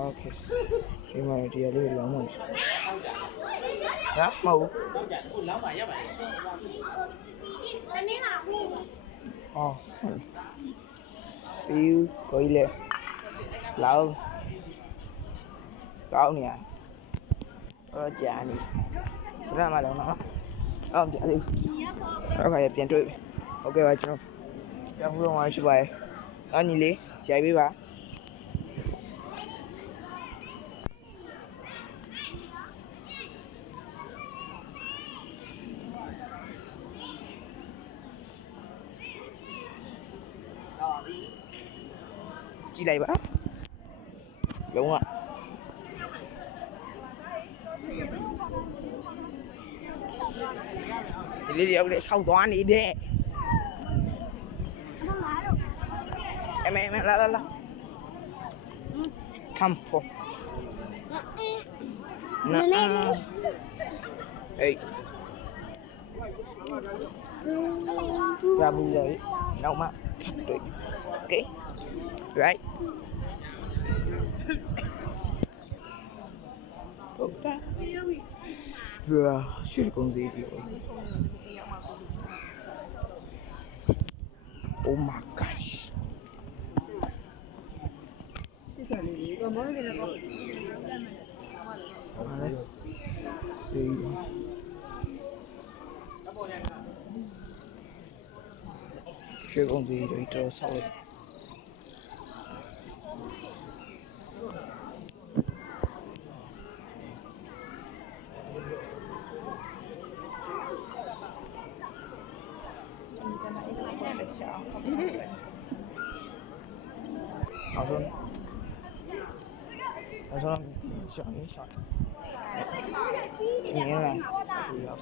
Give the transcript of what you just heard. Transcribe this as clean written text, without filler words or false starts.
OK ဒီမှာဒီရလေးလောင်းမယ်ဟာမဟုတ်လောင်းပါရပါတယ်အော်ပြီးကိုကြီးလေလောင်းကောင်းနေရတော့ကြာနေဘယ်မှာလောင်းနော်အော်ကြာသေးတော့ခါရပြန်တွေ့ပြီโอเคပါကျွန်တော်ပြန်ဖို့တော့ရှိပါရဲ့အော်ညီလေးရိုက်ပေးပါကြည့်လိုက်ပါလုံးဝဒီလေးရောက်လေဆောက်သွားနေတဲ့အမေလာ come for နာအေးရဘူးလေနောက်မှတွေ့ okay right ဟုတ်တာဟာရှိကုန်စီကြီး Oh my gosh ရှိကုန်စီကြီးတော့ဆောက်လိုက်好说，我说小一小，明白？不要。